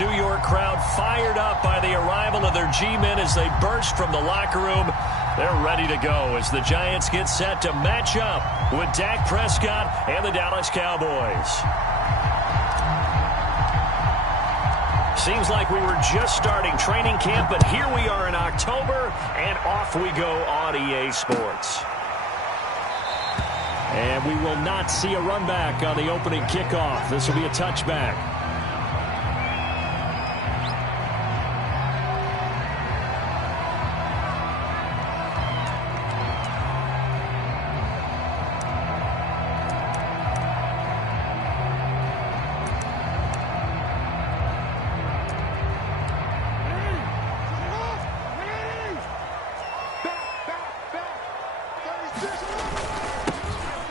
New York crowd fired up by the arrival of their G-men as they burst from the locker room. They're ready to go as the Giants get set to match up with Dak Prescott and the Dallas Cowboys. Seems like we were just starting training camp, but here we are in October, and off we go on EA Sports. And we will not see a run back on the opening kickoff. This will be a touchback.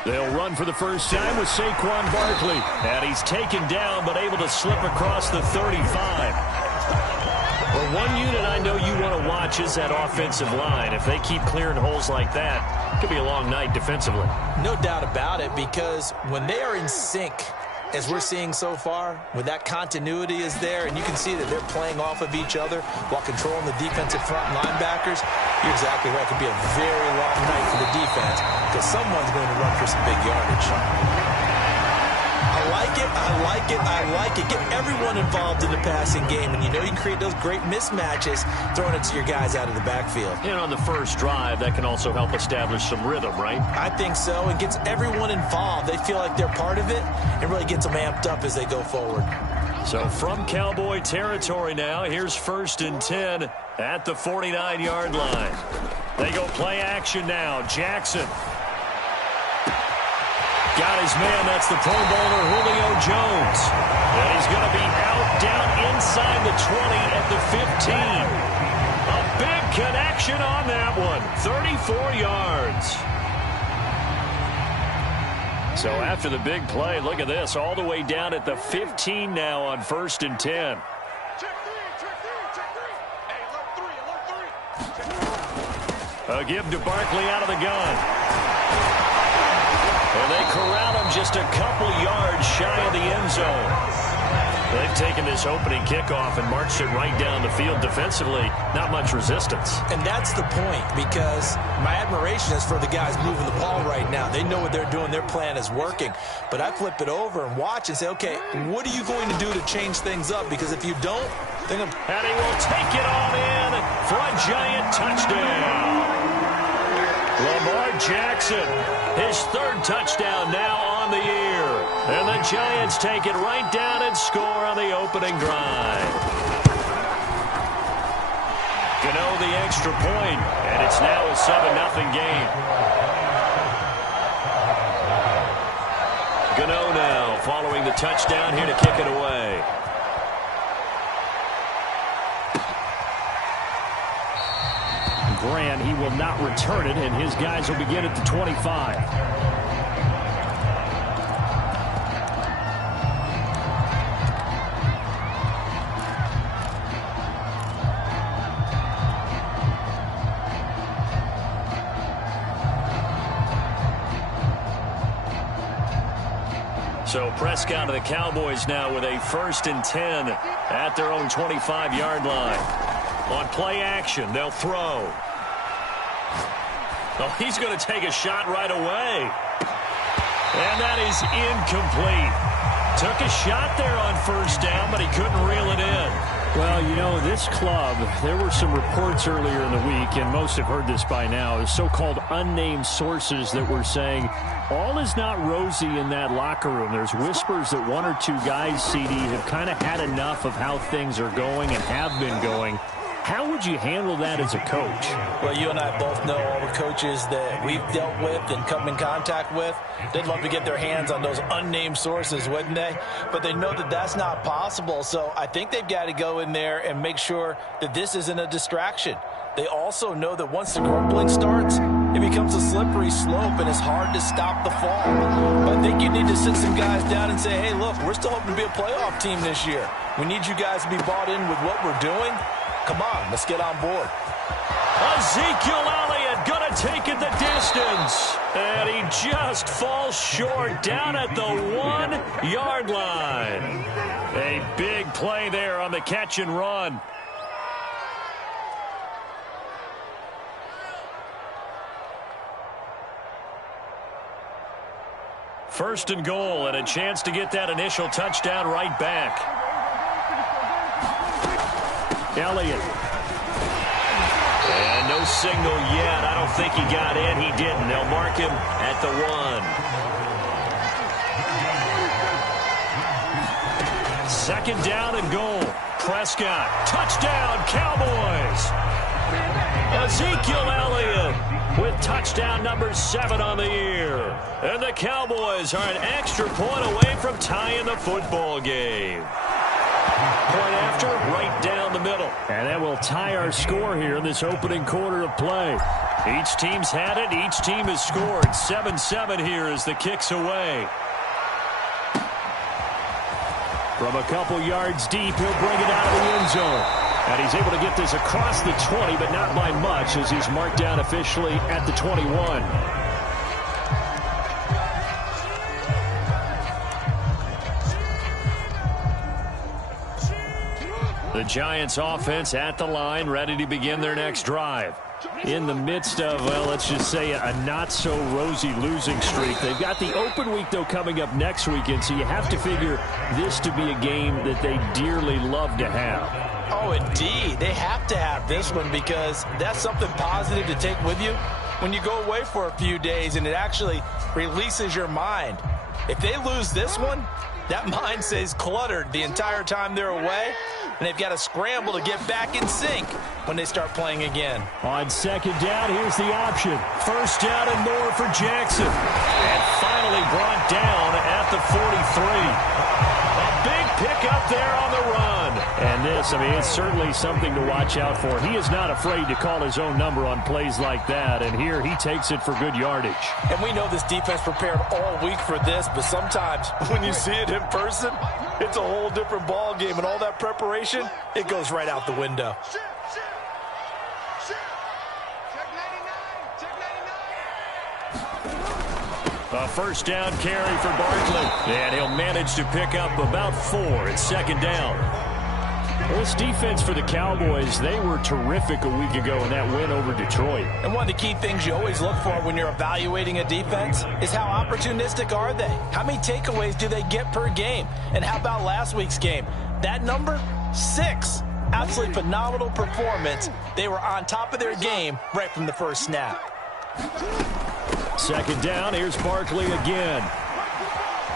They'll run for the first time with Saquon Barkley. And he's taken down but able to slip across the 35. Well, one unit I know you want to watch is that offensive line. If they keep clearing holes like that, it could be a long night defensively. No doubt about it, because when they are in sync, as we're seeing so far, when that continuity is there and you can see that they're playing off of each other while controlling the defensive front linebackers, you're exactly right. It could be a very long night for the defense because someone's going to run for some big yardage. I like it, I like it, I like it. Get everyone involved in the passing game, and you know you can create those great mismatches throwing it to your guys out of the backfield. And on the first drive, that can also help establish some rhythm, right? I think so. It gets everyone involved. They feel like they're part of it, and really gets them amped up as they go forward. So from Cowboy territory now, here's 1st and 10 at the 49-yard line. They go play action now. Jackson. Got his man. That's the Pro Bowler, Julio Jones. And he's going to be out down inside the 20 at the 15. A big connection on that one. 34 yards. So after the big play, look at this. All the way down at the 15 now on 1st and 10. A give to Barkley out of the gun. And they corral him just a couple yards shy of the end zone. They've taken this opening kickoff and marched it right down the field defensively. Not much resistance. And that's the point, because my admiration is for the guys moving the ball right now. They know what they're doing. Their plan is working. But I flip it over and watch and say, okay, what are you going to do to change things up? Because if you don't, they're going to... And he will take it on in for a giant touchdown. Lamar Jackson, his 3rd touchdown now on the year. And the Giants take it right down and score on the opening drive. Gano the extra point, and it's now a 7-0 game. Gano now following the touchdown here to kick it away. Grant, he will not return it, and his guys will begin at the 25. So Prescott of the Cowboys now with a 1st and 10 at their own 25-yard line. On play action, they'll throw. Oh, he's going to take a shot right away. And that is incomplete. Took a shot there on 1st down, but he couldn't reel it in. Well, you know, this club, there were some reports earlier in the week, and most have heard this by now, so-called unnamed sources that were saying all is not rosy in that locker room. There's whispers that 1 or 2 guys, CD, have kind of had enough of how things are going and have been going. How would you handle that as a coach? Well, you and I both know all the coaches that we've dealt with and come in contact with. They'd love to get their hands on those unnamed sources, wouldn't they? But they know that that's not possible. So I think they've got to go in there and make sure that this isn't a distraction. They also know that once the grumbling starts, it becomes a slippery slope, and it's hard to stop the fall. But I think you need to sit some guys down and say, hey, look, we're still hoping to be a playoff team this year. We need you guys to be bought in with what we're doing. Come on, let's get on board. Ezekiel Elliott going to take it the distance. And he just falls short down at the 1-yard line. A big play there on the catch and run. First and goal, and a chance to get that initial touchdown right back. Elliott. And no signal yet. I don't think he got in. He didn't. They'll mark him at the 1. Second down and goal. Prescott. Touchdown, Cowboys. Ezekiel Elliott with touchdown number 7 on the year. And the Cowboys are an extra point away from tying the football game. Point after, right down the middle. And that will tie our score here in this opening quarter of play. Each team's had it. Each team has scored. 7-7 here as the kick's away. From a couple yards deep, he'll bring it out of the end zone. And he's able to get this across the 20, but not by much, as he's marked down officially at the 21. The Giants offense at the line, ready to begin their next drive. In the midst of, well, let's just say a not-so-rosy losing streak. They've got the open week, though, coming up next weekend, so you have to figure this to be a game that they dearly love to have. Oh, indeed. They have to have this one because that's something positive to take with you when you go away for a few days, and it actually releases your mind. If they lose this one, that mind stays cluttered the entire time they're away, and they've got to scramble to get back in sync when they start playing again. On second down, here's the option. First down and more for Jackson. And finally brought down at the 43. A big pickup there on the run. And this, I mean, it's certainly something to watch out for. He is not afraid to call his own number on plays like that, and here he takes it for good yardage. And we know this defense prepared all week for this, but sometimes when you see it in person, it's a whole different ball game, and all that preparation, it goes right out the window. A first down carry for Barkley. And he'll manage to pick up about 4 at second down. Well, this defense for the Cowboys, they were terrific a week ago in that win over Detroit. And one of the key things you always look for when you're evaluating a defense is how opportunistic are they? How many takeaways do they get per game? And how about last week's game? That number, 6. Absolutely phenomenal performance. They were on top of their game right from the first snap. Second down, here's Barkley again.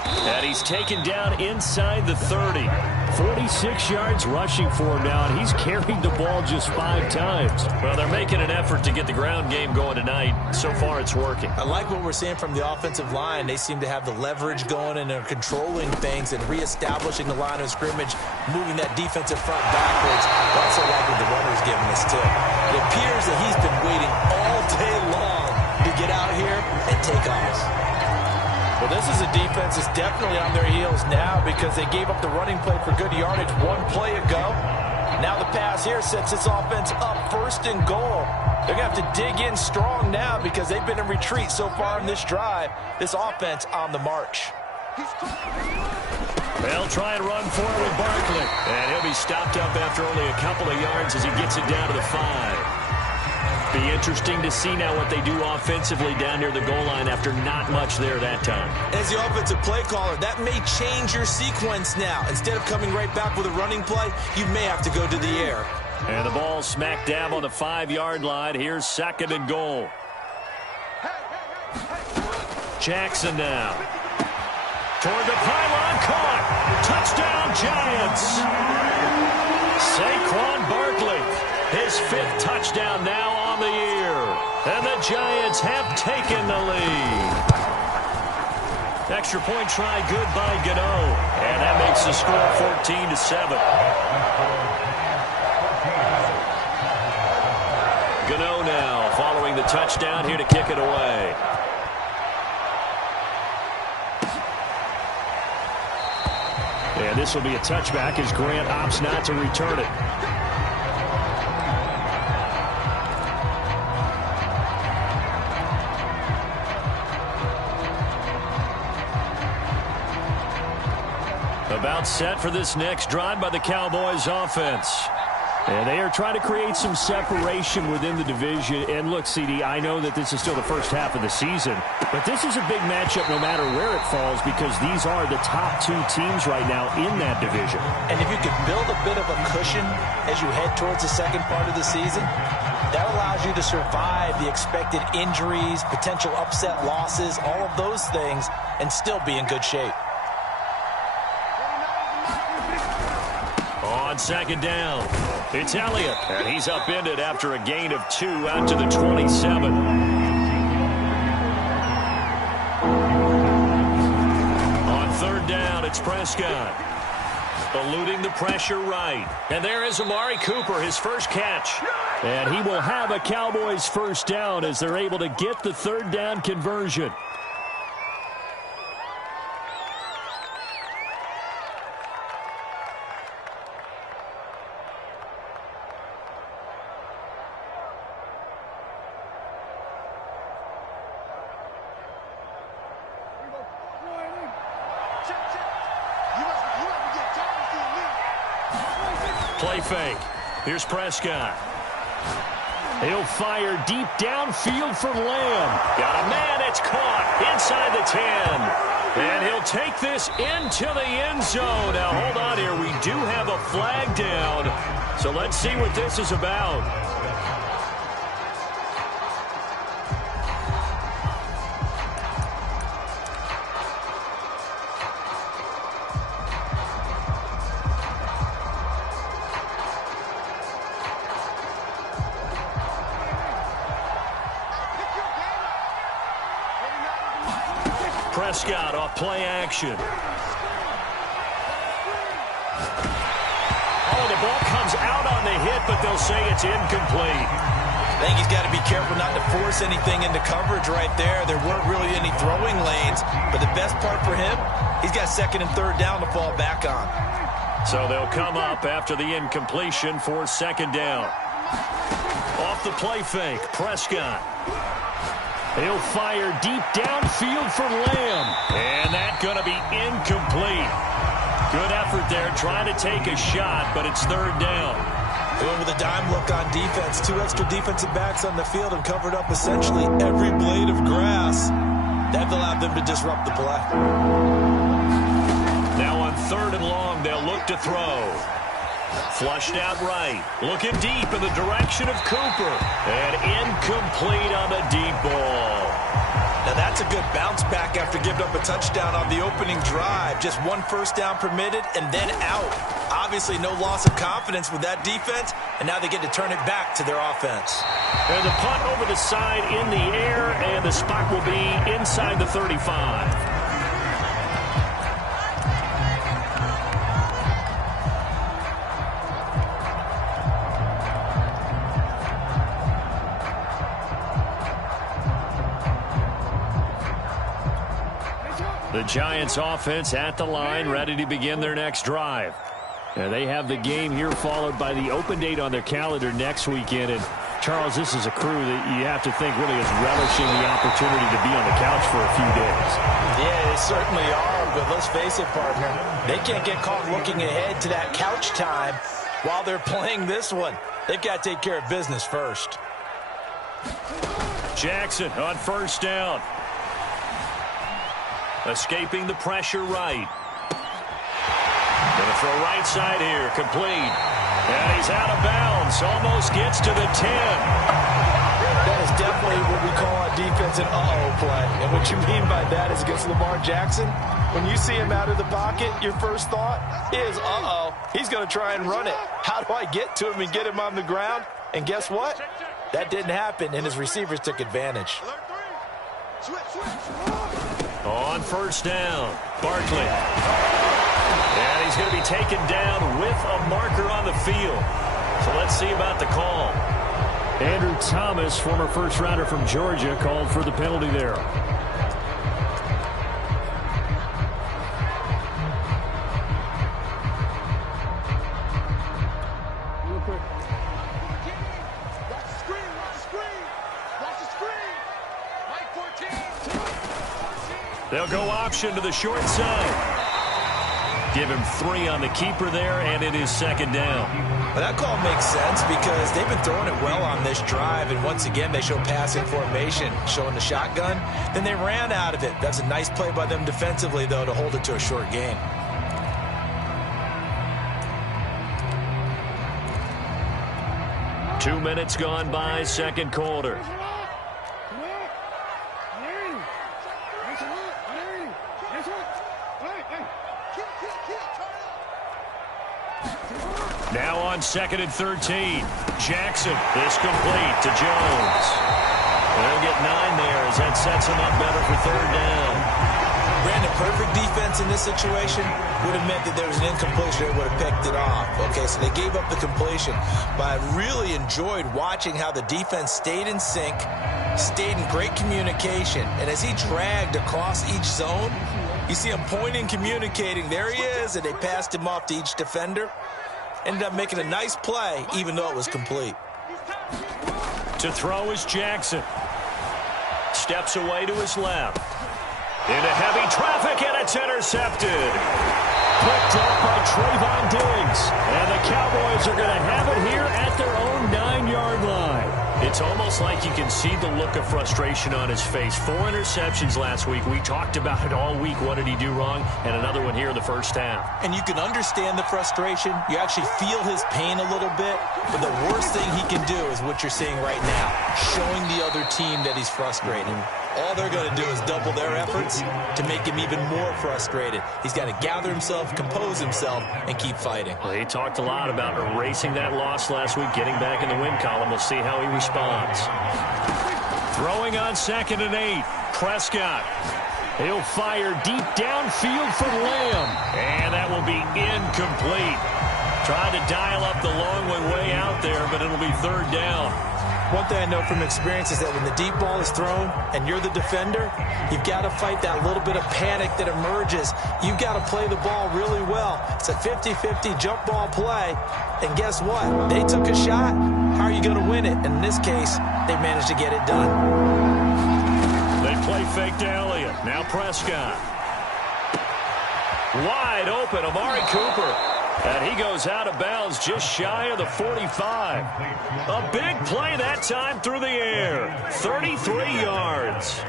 And he's taken down inside the 30. 46 yards rushing for him now, and he's carried the ball just 5 times. Well, they're making an effort to get the ground game going tonight. So far, it's working. I like what we're seeing from the offensive line. They seem to have the leverage going and are controlling things and reestablishing the line of scrimmage, moving that defensive front backwards. I also like what the runner's giving us, too. It appears that he's been waiting all day long to get out here and take off. Well, this is a defense that's definitely on their heels now because they gave up the running play for good yardage 1 play ago. Now the pass here sets this offense up first and goal. They're going to have to dig in strong now because they've been in retreat so far in this drive. This offense on the march. They'll try and run forward with Barkley. And he'll be stopped up after only a couple of yards as he gets it down to the 5. Be interesting to see now what they do offensively down near the goal line after not much there that time. As the offensive play caller, that may change your sequence now. Instead of coming right back with a running play, you may have to go to the air. And the ball smack dab on the 5-yard line. Here's second and goal. Jackson now. Toward the pylon, caught. Touchdown, Giants. Saquon Barkley, his 5th touchdown now on the year. And the Giants have taken the lead. Extra point try good by Gano. And that makes the score 14-7. Gano now following the touchdown here to kick it away. And this will be a touchback as Grant opts not to return it. About timeout set for this next drive by the Cowboys offense. And they are trying to create some separation within the division. And look, CD, I know that this is still the first half of the season, but this is a big matchup no matter where it falls because these are the top two teams right now in that division. And if you could build a bit of a cushion as you head towards the second part of the season, that allows you to survive the expected injuries, potential upset losses, all of those things, and still be in good shape. On second down, it's Elliott, and he's upended after a gain of 2 out to the 27. On third down, it's Prescott. Eluding the pressure right. And there is Amari Cooper, his first catch. And he will have a Cowboys first down as they're able to get the third down conversion. Play fake. Here's Prescott. He'll fire deep downfield for Lamb. Got a man. It's caught inside the 10. And he'll take this into the end zone. Now, hold on here. We do have a flag down. So let's see what this is about. Prescott off play action. Oh, the ball comes out on the hit, but they'll say it's incomplete. I think he's got to be careful not to force anything into coverage right there. There weren't really any throwing lanes, but the best part for him, he's got second and third down to fall back on. So they'll come up after the incompletion for second down. Off the play fake, Prescott. He'll fire deep downfield for Lamb. And that's going to be incomplete. Good effort there trying to take a shot, but it's third down. They went with a dime look on defense. 2 extra defensive backs on the field and covered up essentially every blade of grass. That allowed them to disrupt the play. Now on third and long, they'll look to throw. Flushed out right. Looking deep in the direction of Cooper. And incomplete on the deep ball. Now that's a good bounce back after giving up a touchdown on the opening drive. Just 1 first down permitted and then out. Obviously no loss of confidence with that defense. And now they get to turn it back to their offense. And the punt over the side in the air. And the spot will be inside the 35. The Giants offense at the line, ready to begin their next drive. And they have the game here followed by the open date on their calendar next weekend. And Charles, this is a crew that you have to think really is relishing the opportunity to be on the couch for a few days. Yeah, they certainly are, but let's face it, partner. They can't get caught looking ahead to that couch time while they're playing this one. They've got to take care of business first. Jackson on first down. Escaping the pressure right. Going to throw right side here. Complete. And he's out of bounds. Almost gets to the 10. That is definitely what we call a defense an uh-oh play. And what you mean by that is against Lamar Jackson, when you see him out of the pocket, your first thought is, uh-oh, he's going to try and run it. How do I get to him and get him on the ground? And guess what? That didn't happen, and his receivers took advantage. On first down, Barkley. And he's going to be taken down with a marker on the field. So let's see about the call. Andrew Thomas, former first-rounder from Georgia, called for the penalty there. They'll go option to the short side. Give him 3 on the keeper there, and it is second down. Well, that call makes sense because they've been throwing it well on this drive, and once again, they show passing formation, showing the shotgun. Then they ran out of it. That's a nice play by them defensively, though, to hold it to a short gain. Two minutes gone by, second quarter. Now on 2nd and 13. Jackson is complete to Jones. They'll get 9 there as that sets him up better for third down. Brandon, perfect defense in this situation would have meant that there was an incompletion. They would have picked it off. Okay, so they gave up the completion. But I really enjoyed watching how the defense stayed in sync, stayed in great communication. And as he dragged across each zone, you see him pointing, communicating. There he is, and they passed him off to each defender. Ended up making a nice play, even though it was complete. To throw is Jackson. Steps away to his left. Into heavy traffic, and it's intercepted. Picked up by Trayvon Diggs. And the Cowboys are going to have it here at their own 9-yard line. It's almost like you can see the look of frustration on his face. 4 interceptions last week. We talked about it all week. What did he do wrong? And another one here in the first half. And you can understand the frustration. You actually feel his pain a little bit. But the worst thing he can do is what you're seeing right now, showing the other team that he's frustrated. All they're going to do is double their efforts to make him even more frustrated. He's got to gather himself, compose himself, and keep fighting. Well, he talked a lot about erasing that loss last week, getting back in the win column. We'll see how he responds. Throwing on 2nd and 8. Prescott. He'll fire deep downfield for Lamb. And that will be incomplete. Tried to dial up the long one way out there, but it'll be third down. One thing I know from experience is that when the deep ball is thrown and you're the defender, you've got to fight that little bit of panic that emerges. You've got to play the ball really well. It's a 50-50 jump ball play. And guess what? They took a shot. How are you going to win it? And in this case, they managed to get it done. They play fake to Elliott. Now Prescott. Wide open, Amari Cooper. And he goes out of bounds just shy of the 45. A big play that time through the air. 33 yards.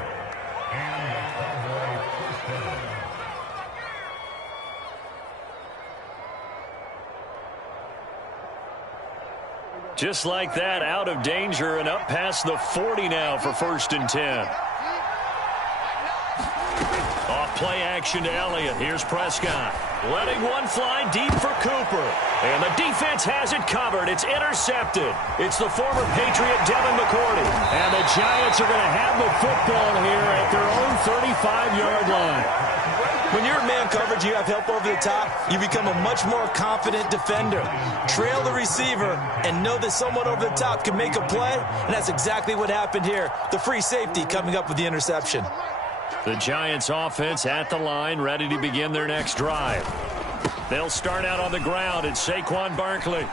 Just like that, out of danger and up past the 40 now for 1st and 10. Off play action to Elliott. Here's Prescott. Letting one fly deep for Cooper. And the defense has it covered. It's intercepted. It's the former Patriot Devin McCourty. And the Giants are going to have the football here at their own 35-yard line. When you're in man coverage, you have help over the top, you become a much more confident defender. Trail the receiver and know that someone over the top can make a play, and that's exactly what happened here. The free safety coming up with the interception. The Giants offense at the line, ready to begin their next drive. They'll start out on the ground. It's Saquon Barkley.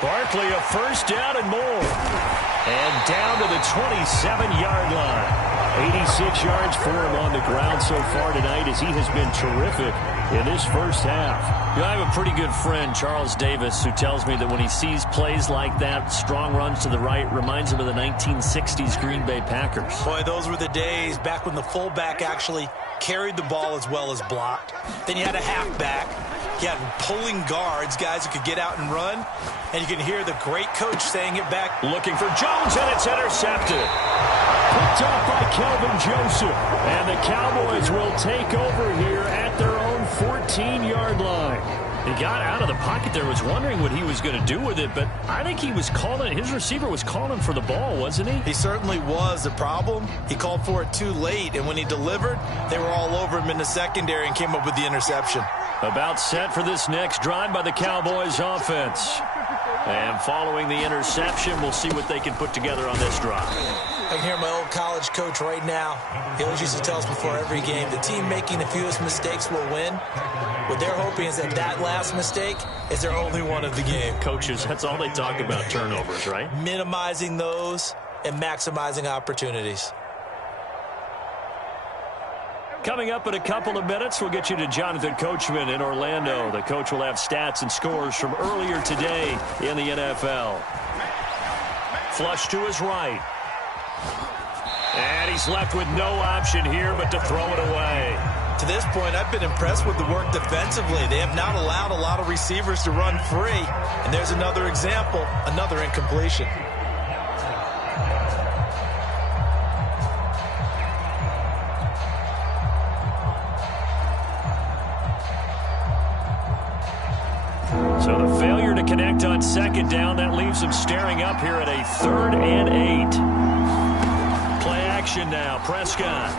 Barkley a first down and more. And down to the 27-yard line. 86 yards for him on the ground so far tonight as he has been terrific in this first half. You know, I have a pretty good friend, Charles Davis, who tells me that when he sees plays like that, strong runs to the right, reminds him of the 1960s Green Bay Packers. Boy, those were the days back when the fullback actually carried the ball as well as blocked. Then you had a halfback. You had pulling guards, guys who could get out and run. And you can hear the great coach saying it back. Looking for Jones, and it's intercepted. Picked up by Kelvin Joseph. And the Cowboys will take over here at their own 14-yard line. He got out of the pocket there, was wondering what he was going to do with it, but I think he was calling, his receiver was calling for the ball, wasn't he? He certainly was. The problem, he called for it too late, and when he delivered, they were all over him in the secondary and came up with the interception. About set for this next drive by the Cowboys offense. And following the interception, we'll see what they can put together on this drive. I can hear my old college coach right now. He always used to tell us before every game, the team making the fewest mistakes will win. What they're hoping is that that last mistake is their only one of the game. Coaches, that's all they talk about, turnovers, right? Minimizing those and maximizing opportunities. Coming up in a couple of minutes, we'll get you to Jonathan Coachman in Orlando. The coach will have stats and scores from earlier today in the NFL. Flush to his right. And he's left with no option here but to throw it away. To this point, I've been impressed with the work defensively. They have not allowed a lot of receivers to run free. And there's another example, another incompletion. So the failure to connect on second down, that leaves them staring up here at a 3rd and 8. Play action now, Prescott.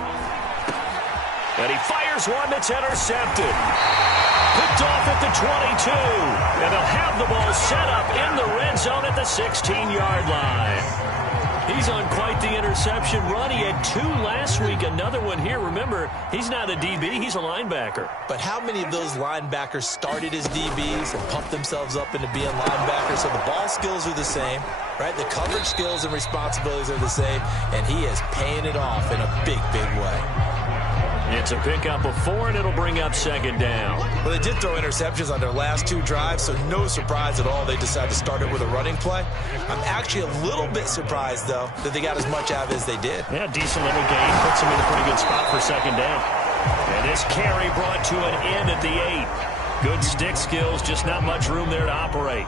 And he fires one that's intercepted. Picked off at the 22. And they'll have the ball set up in the red zone at the 16-yard line. He's on quite the interception run. He had 2 last week, another one here. Remember, he's not a DB, he's a linebacker. But how many of those linebackers started as DBs and pumped themselves up into being linebackers? So the ball skills are the same, right? The coverage skills and responsibilities are the same, and he is paying it off in a big, big way. It's a pickup of 4, and it'll bring up second down. Well, they did throw interceptions on their last 2 drives, so no surprise at all they decided to start it with a running play. I'm actually a little bit surprised, though, that they got as much out of it as they did. Yeah, decent little gain. Puts them in a pretty good spot for second down. And this carry brought to an end at the 8. Good stick skills, just not much room there to operate.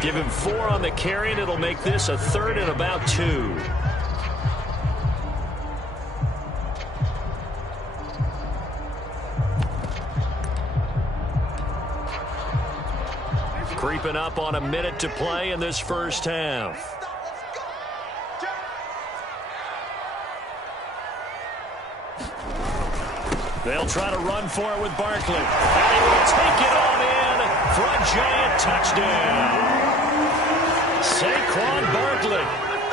Give him 4 on the carry, and it'll make this a 3rd and about 2. Creeping up on a minute to play in this first half. They'll try to run for it with Barkley. And he will take it on in for a giant touchdown. Saquon Barkley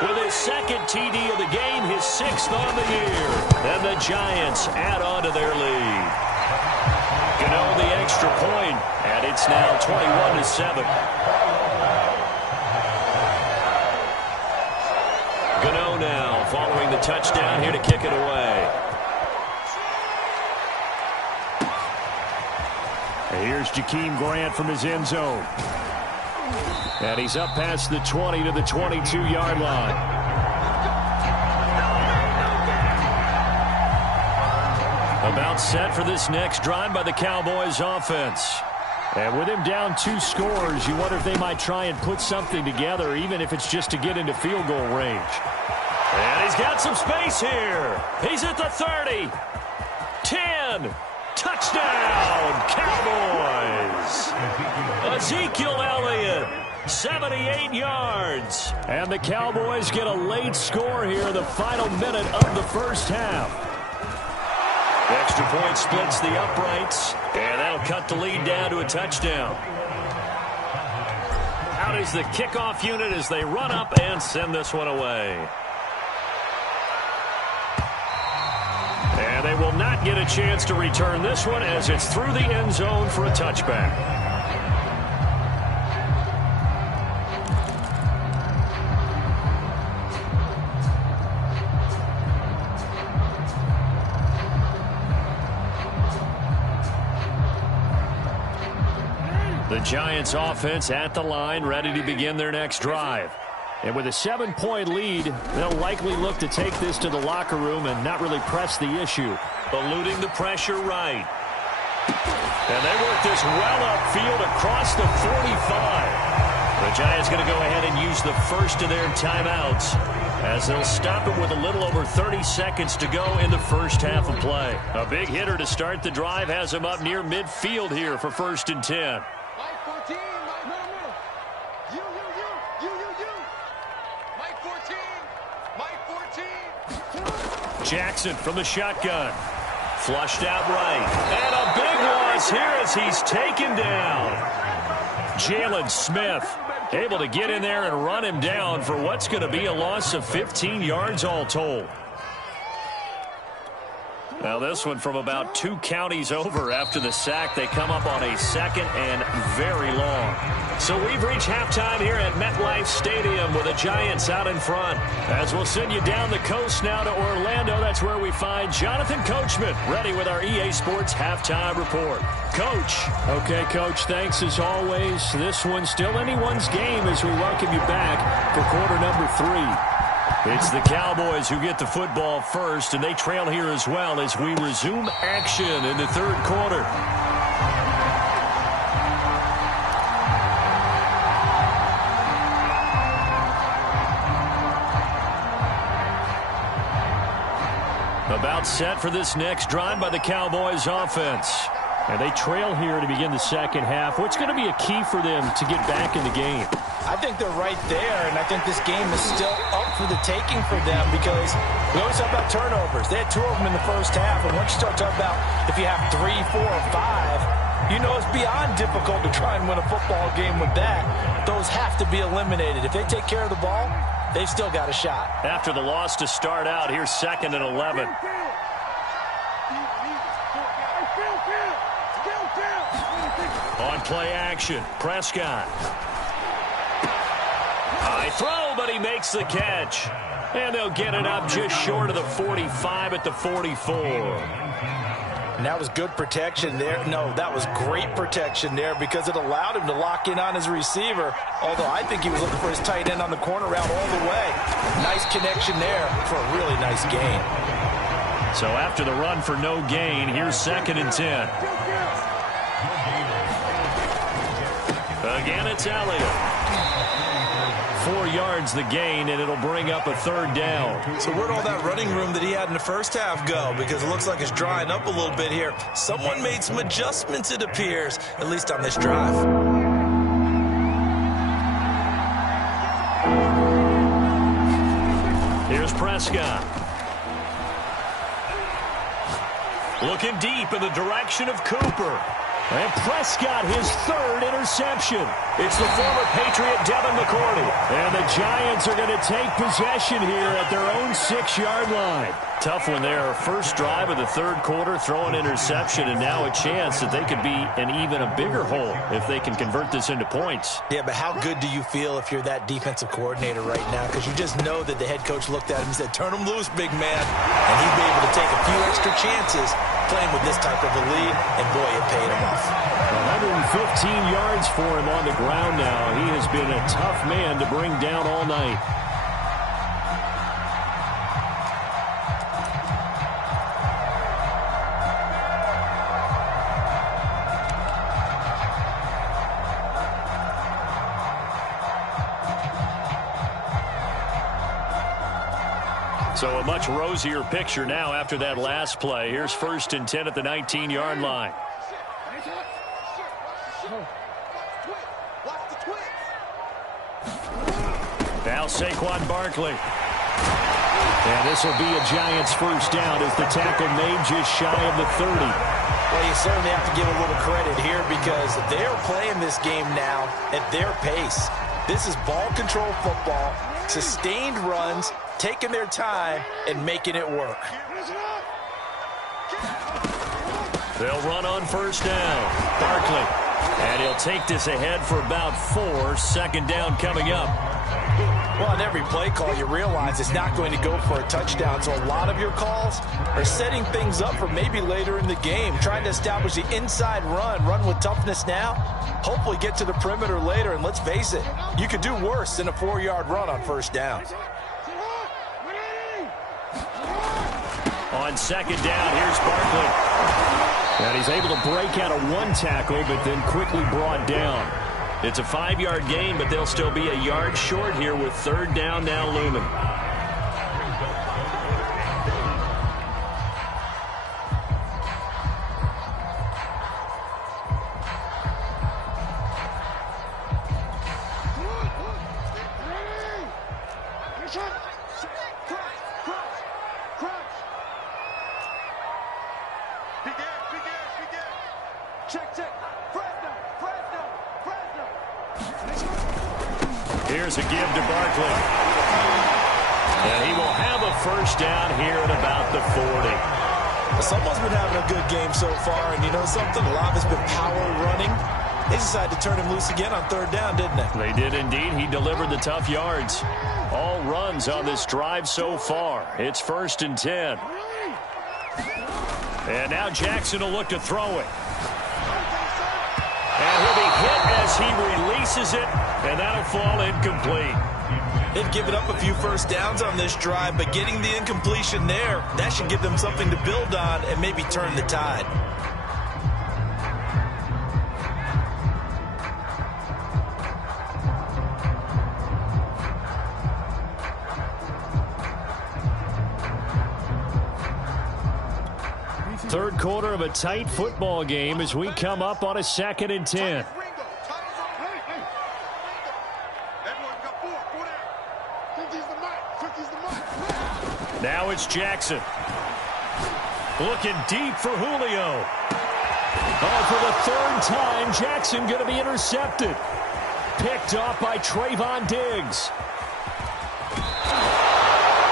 with his 2nd TD of the game, his 6th on the year. And the Giants add on to their lead. Gano the extra point, and it's now 21-7. Gano now following the touchdown here to kick it away. And here's Jakeem Grant from his end zone. And he's up past the 20 to the 22-yard line. About set for this next drive by the Cowboys offense. And with him down 2 scores, you wonder if they might try and put something together, even if it's just to get into field goal range. And he's got some space here. He's at the 30. 10. Touchdown, Cowboys. Ezekiel Elliott, 78 yards. And the Cowboys get a late score here in the final minute of the first half. The extra point splits the uprights, and that'll cut the lead down to a touchdown. Out is the kickoff unit as they run up and send this one away. And they will not get a chance to return this one as it's through the end zone for a touchback. The Giants offense at the line, ready to begin their next drive. And with a 7-point lead, they'll likely look to take this to the locker room and not really press the issue. Eluding the pressure right. And they work this well upfield across the 45. The Giants going to go ahead and use the first of their timeouts as they'll stop it with a little over 30 seconds to go in the first half of play. A big hitter to start the drive has him up near midfield here for 1st and 10. Jackson from the shotgun. Flushed out right. And a big loss here as he's taken down. Jalen Smith able to get in there and run him down for what's going to be a loss of 15 yards all told. Now this one from about 2 counties over. After the sack, they come up on a 2nd and very long. So we've reached halftime here at MetLife Stadium with the Giants out in front. As we'll send you down the coast now to Orlando, that's where we find Jonathan Coachman ready with our EA Sports halftime report. Coach. Okay, Coach, thanks as always. This one's still anyone's game as we welcome you back for quarter number 3. It's the Cowboys who get the football first, and they trail here as well as we resume action in the third quarter. About set for this next drive by the Cowboys offense. And they trail here to begin the second half. What's going to be a key for them to get back in the game? I think they're right there, and I think this game is still up for the taking for them because we always talk about turnovers. They had 2 of them in the first half, and once you start talking about if you have 3, 4, or 5, you know it's beyond difficult to try and win a football game with that. Those have to be eliminated. If they take care of the ball, they've still got a shot. After the loss to start out, here's 2nd and 11. On play action, Prescott. High throw, but he makes the catch. And they'll get it up just short of the 45 at the 44. And that was good protection there. No, that was great protection there because it allowed him to lock in on his receiver. Although I think he was looking for his tight end on the corner route all the way. Nice connection there for a really nice gain. So after the run for no gain, here's 2nd and 10. Again, it's Elliott. 4 yards the gain, and it'll bring up a 3rd down. So where'd all that running room that he had in the first half go? Because it looks like it's drying up a little bit here. Someone made some adjustments, it appears, at least on this drive. Here's Prescott. Looking deep in the direction of Cooper. And Prescott, his 3rd interception. It's the former Patriot Devin McCourty. And the Giants are going to take possession here at their own 6-yard line. Tough one there. First drive of the third quarter, throw an interception, and now a chance that they could be in even a bigger hole if they can convert this into points. Yeah, but how good do you feel if you're that defensive coordinator right now? Because you just know that the head coach looked at him and said, turn him loose, big man. And he'd be able to take a few extra chances playing with this type of a lead, and boy, it paid him off. 115 yards for him on the ground now. He has been a tough man to bring down all night. So a much rosier picture now after that last play. Here's 1st and 10 at the 19-yard line. Now Saquon Barkley. And this will be a Giants first down as the tackle made just shy of the 30. Well, you certainly have to give a little credit here because they're playing this game now at their pace. This is ball control football, sustained runs, taking their time and making it work. They'll run on first down. Barkley. And he'll take this ahead for about 4. 2nd down coming up. Well, on every play call, you realize it's not going to go for a touchdown. So a lot of your calls are setting things up for maybe later in the game, trying to establish the inside run with toughness now, hopefully get to the perimeter later. And let's face it, you could do worse than a 4-yard run on first down. On 2nd down, here's Barkley. And he's able to break out of 1 tackle, but then quickly brought down. It's a 5-yard gain, but they'll still be a yard short here with 3rd down now looming. Here's a give to Barkley. And he will have a first down here at about the 40. Someone's been having a good game so far, and you know something? A lot of it's been power running. They decided to turn him loose again on third down, didn't they? They did indeed. He delivered the tough yards. All runs on this drive so far. It's 1st and 10. And now Jackson will look to throw it. And he'll be hit as he releases it, and that'll fall incomplete. They've given up a few first downs on this drive, but getting the incompletion there, that should give them something to build on and maybe turn the tide. Third quarter of a tight football game as we come up on a 2nd and 10. Now it's Jackson. Looking deep for Julio. Oh, for the 3rd time, Jackson going to be intercepted. Picked off by Trayvon Diggs.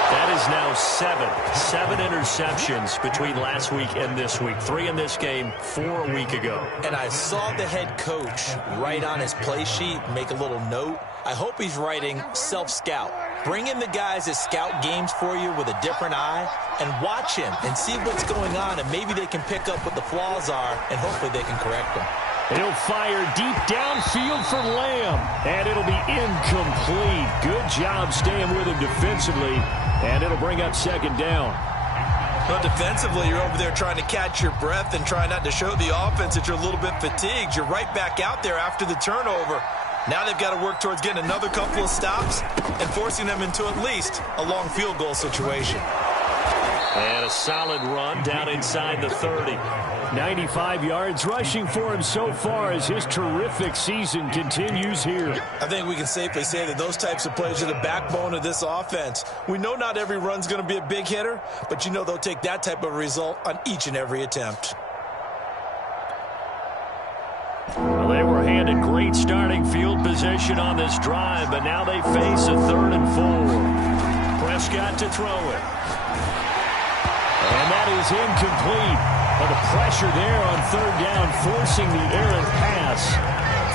That is now 7 interceptions between last week and this week. 3 in this game, 4 a week ago. And I saw the head coach write on his play sheet, make a little note. I hope he's writing self-scout. Bring in the guys that scout games for you with a different eye and watch him and see what's going on, and maybe they can pick up what the flaws are, and hopefully they can correct them. He'll fire deep downfield for Lamb, and it'll be incomplete. Good job staying with him defensively, and it'll bring up 2nd down. Well, defensively, you're over there trying to catch your breath and try not to show the offense that you're a little bit fatigued. You're right back out there after the turnover. Now they've got to work towards getting another couple of stops and forcing them into at least a long field goal situation. And a solid run down inside the 30. 95 yards rushing for him so far as his terrific season continues here. I think we can safely say that those types of plays are the backbone of this offense. We know not every run's going to be a big hitter, but you know they'll take that type of result on each and every attempt. Well, they were handed great starting field position on this drive, but now they face a 3rd and 4. Prescott to throw it. And that is incomplete. But the pressure there on 3rd down, forcing the errant pass.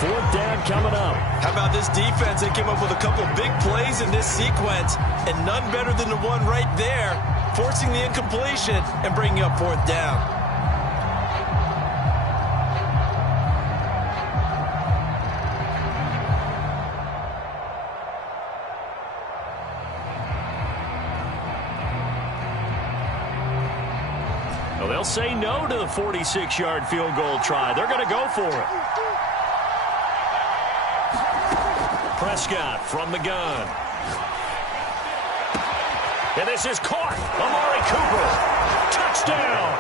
4th down coming up. How about this defense? They came up with a couple big plays in this sequence, and none better than the one right there, forcing the incompletion and bringing up 4th down. Well, they'll say no to the 46-yard field goal try. They're going to go for it. Prescott from the gun. And this is caught. Amari Cooper. Touchdown.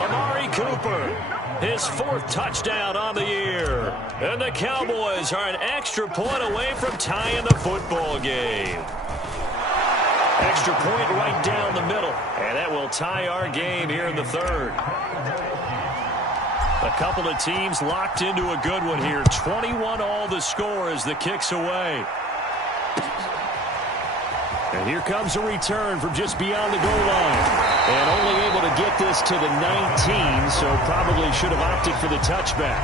Amari Cooper. His 4th touchdown on the year. And the Cowboys are an extra point away from tying the football game. Extra point right down the middle. And that will tie our game here in the 3rd. A couple of teams locked into a good one here. 21-all the score as the kick's away. And here comes a return from just beyond the goal line. And only able to get this to the 19, so probably should have opted for the touchback.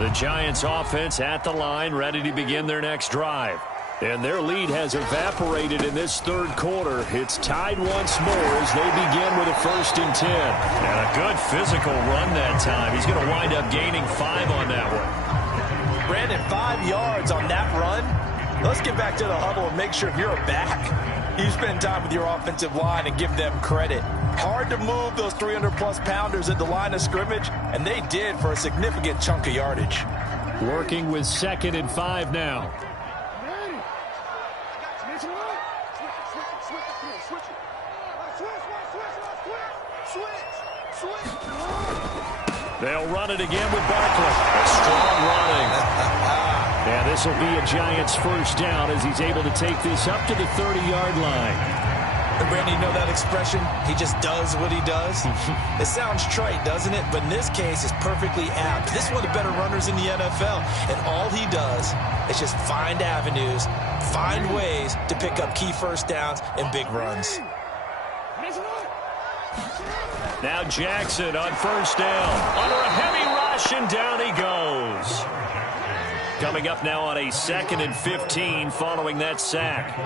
The Giants offense at the line, ready to begin their next drive. And their lead has evaporated in this 3rd quarter. It's tied once more as they begin with a 1st and 10. And a good physical run that time. He's going to wind up gaining 5 on that one. Brandon, 5 yards on that run. Let's get back to the huddle and make sure you're back. You spend time with your offensive line and give them credit. Hard to move those 300-plus pounders at the line of scrimmage, and they did for a significant chunk of yardage. Working with 2nd and 5 now. They'll run it again with Barkley. A strong running. And this will be a Giants 1st down as he's able to take this up to the 30-yard line. And Brandon, you know that expression? He just does what he does. It sounds trite, doesn't it? But in this case, it's perfectly apt. This is one of the better runners in the NFL. And all he does is just find avenues, find ways to pick up key first downs and big runs. Now Jackson on first down. Under a heavy rush, and down he goes. Coming up now on a 2nd and 15 following that sack.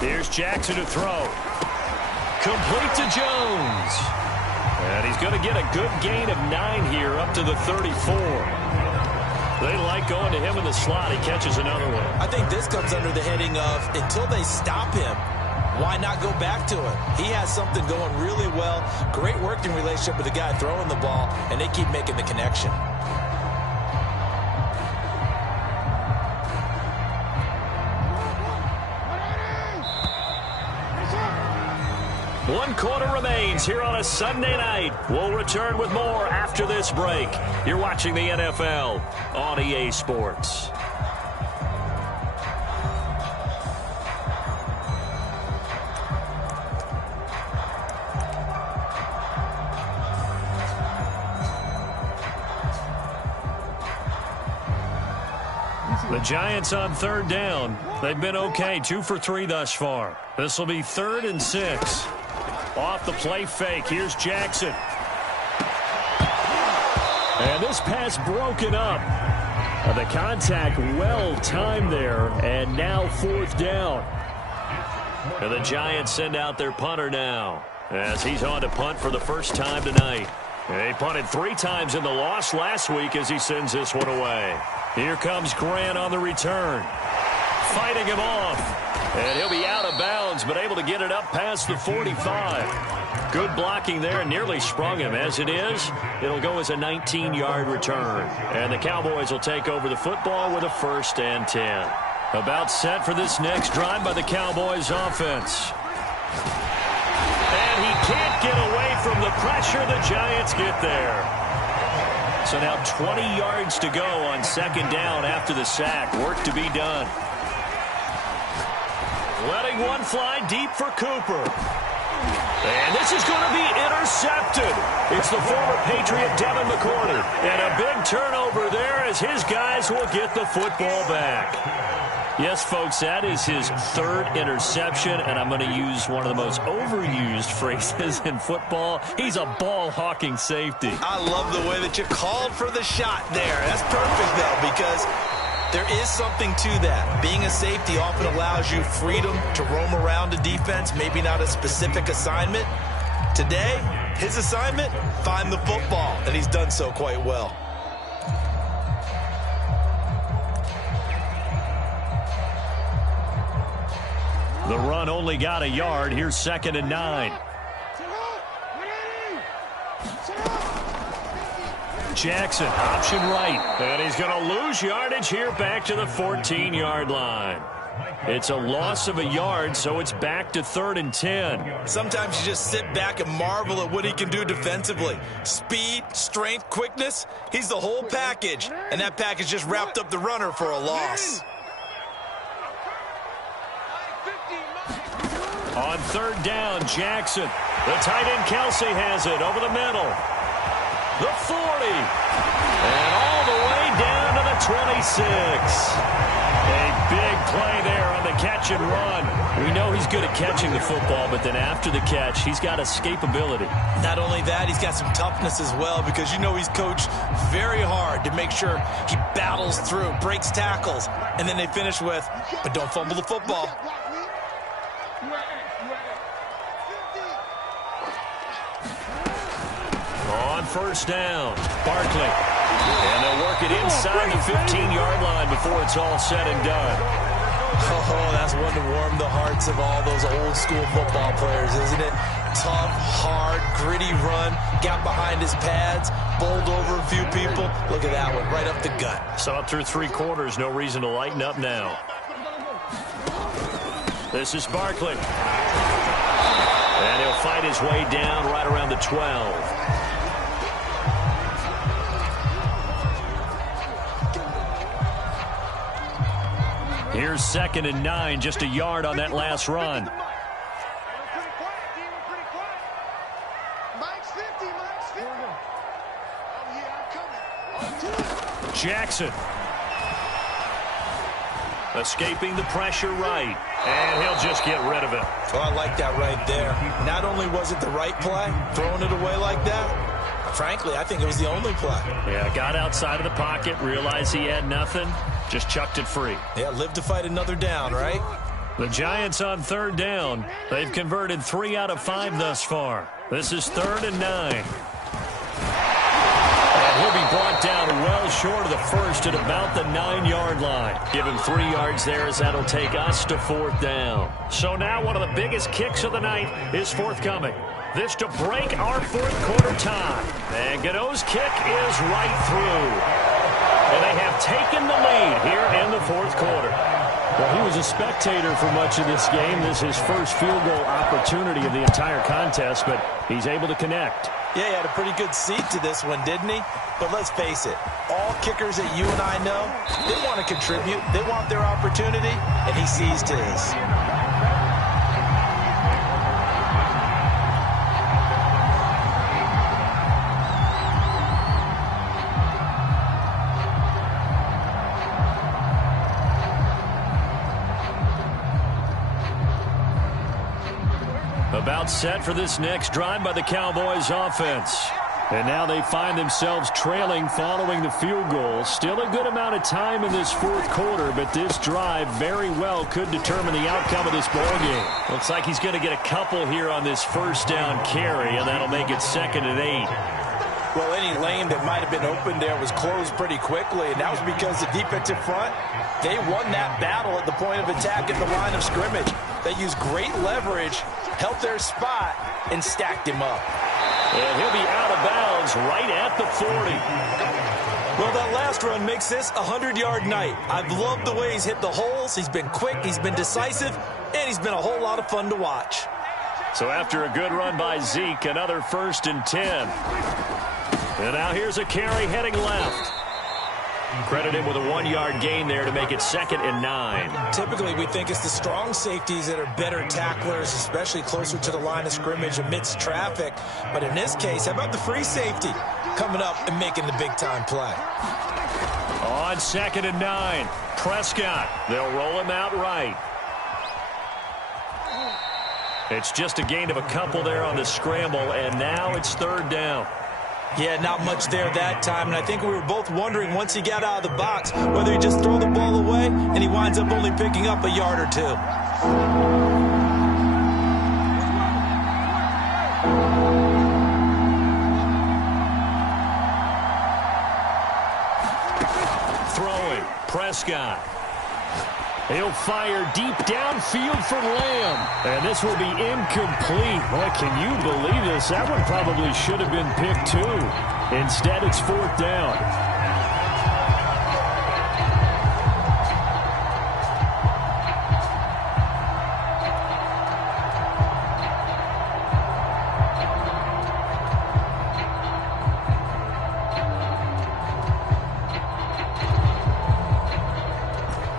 Here's Jackson to throw. Complete to Jones. And he's going to get a good gain of 9 here up to the 34. They like going to him in the slot. He catches another one. I think this comes under the heading of until they stop him, why not go back to it? He has something going really well. Great working relationship with the guy throwing the ball, and they keep making the connection. One quarter remains here on a Sunday night. We'll return with more after this break. You're watching the NFL on EA Sports. The Giants on 3rd down. They've been okay, 2 for 3 thus far. This will be 3rd and 6. Off the play fake. Here's Jackson. And this pass broken up. The contact well timed there. And now 4th down. And the Giants send out their punter now, as he's on to punt for the first time tonight. He punted 3 times in the loss last week as he sends this one away. Here comes Grant on the return. Fighting him off. And he'll be out of bounds, but able to get it up past the 45. Good blocking there, nearly sprung him. As it is, it'll go as a 19-yard return. And the Cowboys will take over the football with a 1st and 10. About set for this next drive by the Cowboys offense. And he can't get away from the pressure. The Giants get there. So now 20 yards to go on 2nd down after the sack. Work to be done. Letting one fly deep for Cooper. And this is going to be intercepted. It's the former Patriot Devin McCourty. And a big turnover there as his guys will get the football back. Yes, folks, that is his 3rd interception, and I'm going to use one of the most overused phrases in football. He's a ball-hawking safety. I love the way that you called for the shot there. That's perfect, though, because there is something to that. Being a safety often allows you freedom to roam around a defense, maybe not a specific assignment. Today, his assignment, find the football, and he's done so quite well. The run only got a yard. Here's 2nd and 9. Jackson, option right. And he's going to lose yardage here back to the 14-yard line. It's a loss of a yard, so it's back to 3rd and 10. Sometimes you just sit back and marvel at what he can do defensively. Speed, strength, quickness. He's the whole package. And that package just wrapped up the runner for a loss. On 3rd down, Jackson. The tight end Kelsey has it over the middle. The 40. And all the way down to the 26. A big play there on the catch and run. We know he's good at catching the football, but then after the catch, he's got escapability. Not only that, he's got some toughness as well, because you know he's coached very hard to make sure he battles through, breaks tackles, and then they finish with, but don't fumble the football. On 1st down, Barkley. And they'll work it inside the 15-yard line before it's all said and done. Oh, that's one to warm the hearts of all those old-school football players, isn't it? Tough, hard, gritty run, got behind his pads, bowled over a few people. Look at that one, right up the gut. So up through 3 quarters, no reason to lighten up now. This is Barkley. And he'll fight his way down right around the 12. Here's 2nd and 9, just a yard on that last run. Jackson. Escaping the pressure right. And he'll just get rid of it. Oh, I like that right there. Not only was it the right play, throwing it away like that, frankly, I think it was the only play. Yeah, got outside of the pocket, realized he had nothing, just chucked it free. Yeah, live to fight another down, right? The Giants on third down. They've converted 3 out of 5 thus far. This is 3rd and 9. And he'll be brought down well short of the first at about the 9-yard line. Give him 3 yards there as that'll take us to 4th down. So now one of the biggest kicks of the night is forthcoming. This to break our 4th quarter tie. And Godot's kick is right through. And they have taken the lead here in the 4th quarter. Well, he was a spectator for much of this game. This is his first field goal opportunity of the entire contest, but he's able to connect. Yeah, he had a pretty good seat to this one, didn't he? But let's face it, all kickers that you and I know, they want to contribute. They want their opportunity, and he seized his. About set for this next drive by the Cowboys offense. And now they find themselves trailing following the field goal. Still a good amount of time in this 4th quarter, but this drive very well could determine the outcome of this ball game. Looks like he's going to get a couple here on this 1st down carry, and that'll make it 2nd and 8. Well, any lane that might have been open there was closed pretty quickly, and that was because the defensive front, they won that battle at the point of attack at the line of scrimmage. They used great leverage, helped their spot, and stacked him up. And he'll be out of bounds right at the 40. Well, that last run makes this a 100-yard night. I've loved the way he's hit the holes. He's been quick, he's been decisive, and he's been a whole lot of fun to watch. So after a good run by Zeke, another 1st and 10. And now here's a carry heading left. Credit him with a 1-yard gain there to make it 2nd and 9. Typically, we think it's the strong safeties that are better tacklers, especially closer to the line of scrimmage amidst traffic. But in this case, how about the free safety coming up and making the big-time play? On 2nd and 9, Prescott. They'll roll him out right. It's just a gain of a couple there on the scramble, and now it's 3rd down. Yeah, not much there that time, and I think we were both wondering once he got out of the box whether he just throw the ball away and he winds up only picking up a yard or 2. Throwing, Prescott. He'll fire deep downfield for Lamb. And this will be incomplete. Boy, can you believe this? That one probably should have been picked too. Instead, it's 4th down.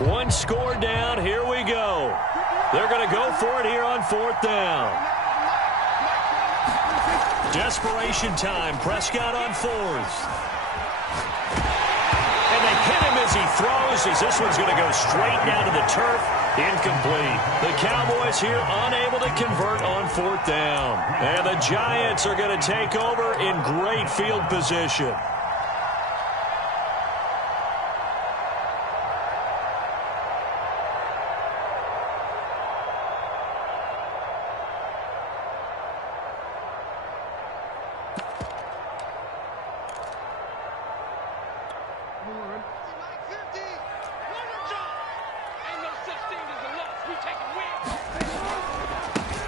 One score down. Here we go. They're going to go for it here on 4th down. Desperation time. Prescott on 4th. And they hit him as he throws, as this one's going to go straight down to the turf. Incomplete. The Cowboys here unable to convert on 4th down. And the Giants are going to take over in great field position.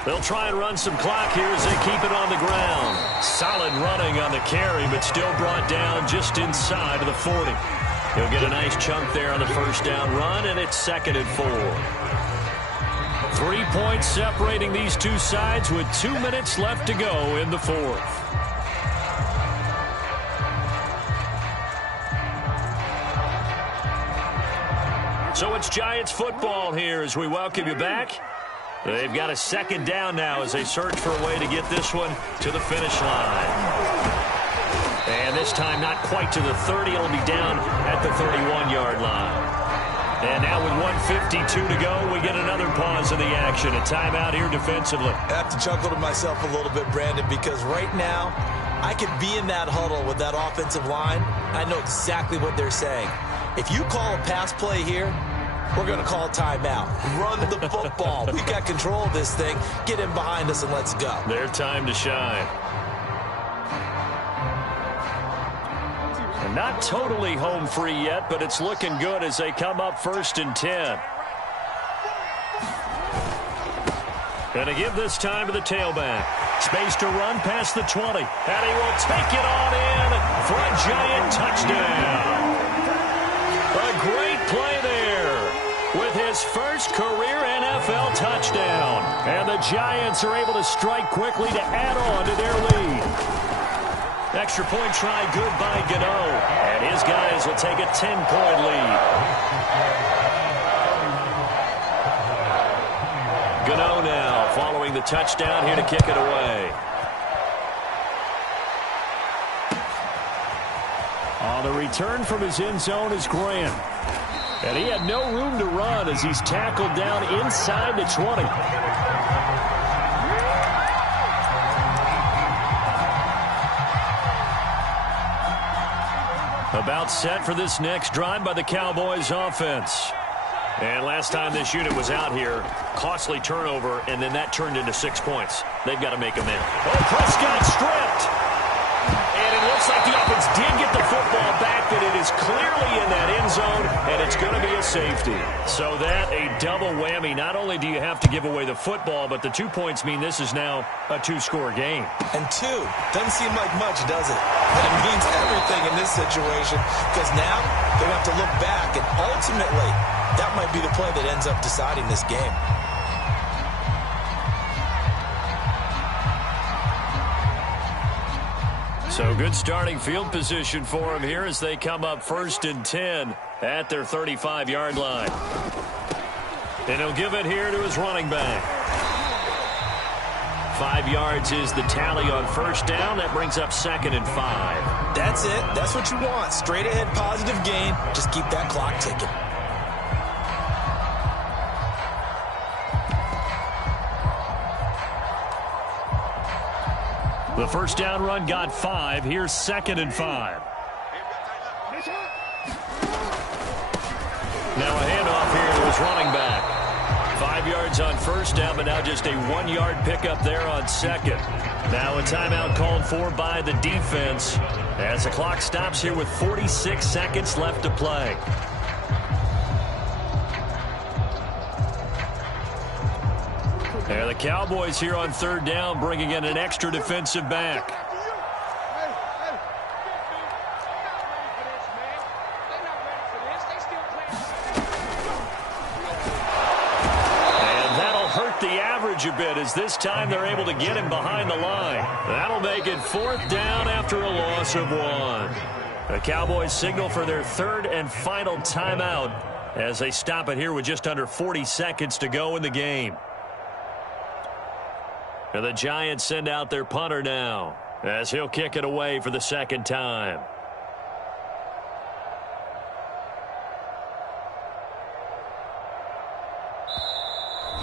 They'll try and run some clock here as they keep it on the ground. Solid running on the carry, but still brought down just inside of the 40. He'll get a nice chunk there on the 1st down run, and it's 2nd and 4. 3 points separating these two sides with 2 minutes left to go in the 4th. So it's Giants football here as we welcome you back. They've got a 2nd down now as they search for a way to get this one to the finish line. And this time not quite to the 30. It'll be down at the 31-yard line. And now with 1:52 to go, we get another pause in the action. A timeout here defensively. I have to chuckle to myself a little bit, Brandon, because right now I could be in that huddle with that offensive line. I know exactly what they're saying. If you call a pass play here, we're going to call a timeout. Run the football. We got control of this thing. Get in behind us and let's go. Their time to shine. And not totally home free yet, but it's looking good as they come up 1st and 10. Going to give this time to the tailback. Space to run past the 20. And he will take it on in for a giant touchdown. A great play there with his first career NFL touchdown. And the Giants are able to strike quickly to add on to their lead. Extra point try good by Gano. And his guys will take a 10-point lead. Gano now following the touchdown here to kick it away. On the return from his end zone is Grant. And he had no room to run as he's tackled down inside the 20. About set for this next drive by the Cowboys offense. And last time this unit was out here, costly turnover, and then that turned into 6 points. They've got to make them in. Oh, Prescott stripped. And it looks like the offense did get the football back, that it is clearly in that end zone, and it's going to be a safety. So that a double whammy. Not only do you have to give away the football, but the 2 points mean this is now a 2-score game. And 2 doesn't seem like much, does it? But it means everything in this situation, because now they're going to have to look back, and ultimately that might be the play that ends up deciding this game. So good starting field position for him here as they come up 1st and 10 at their 35-yard line. And he'll give it here to his running back. 5 yards is the tally on first down. That brings up 2nd and 5. That's it. That's what you want. Straight ahead positive gain. Just keep that clock ticking. The first down run got 5. Here's 2nd and 5. Now a handoff here to his running back. 5 yards on first down, but now just a 1-yard pickup there on 2nd. Now a timeout called for by the defense as the clock stops here with 46 seconds left to play. And the Cowboys here on 3rd down bringing in an extra defensive back. And that'll hurt the average a bit as this time they're able to get him behind the line. That'll make it 4th down after a loss of 1. The Cowboys signal for their 3rd and final timeout as they stop it here with just under 40 seconds to go in the game. And the Giants send out their punter now as he'll kick it away for the 2nd time.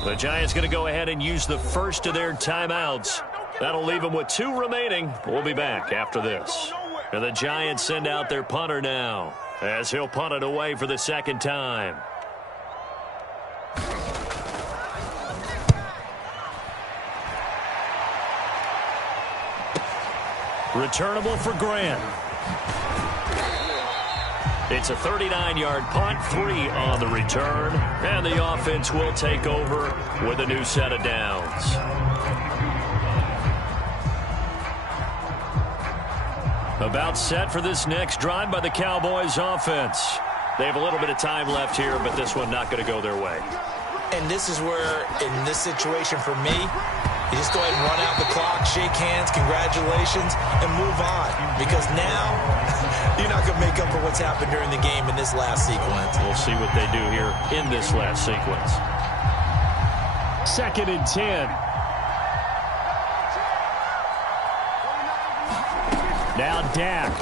The Giants going to go ahead and use the first of their timeouts. That'll leave them with 2 remaining. We'll be back after this. And the Giants send out their punter now as he'll punt it away for the 2nd time. Returnable for Grant. It's a 39-yard punt, 3 on the return, and the offense will take over with a new set of downs. About set for this next drive by the Cowboys offense. They have a little bit of time left here, but this one not going to go their way. And this is where, in this situation for me, you just go ahead and run out the clock, shake hands, congratulations, and move on. Because now, you're not going to make up for what's happened during the game in this last sequence. We'll see what they do here in this last sequence. 2nd and 10. Now Dak.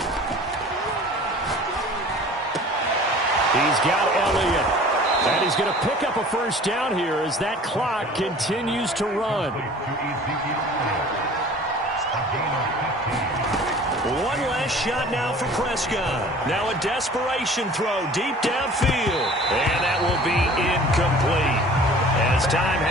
He's got Elliott. And he's going to pick up a first down here as that clock continues to run. One last shot now for Prescott. Now a desperation throw deep downfield. And that will be incomplete. As time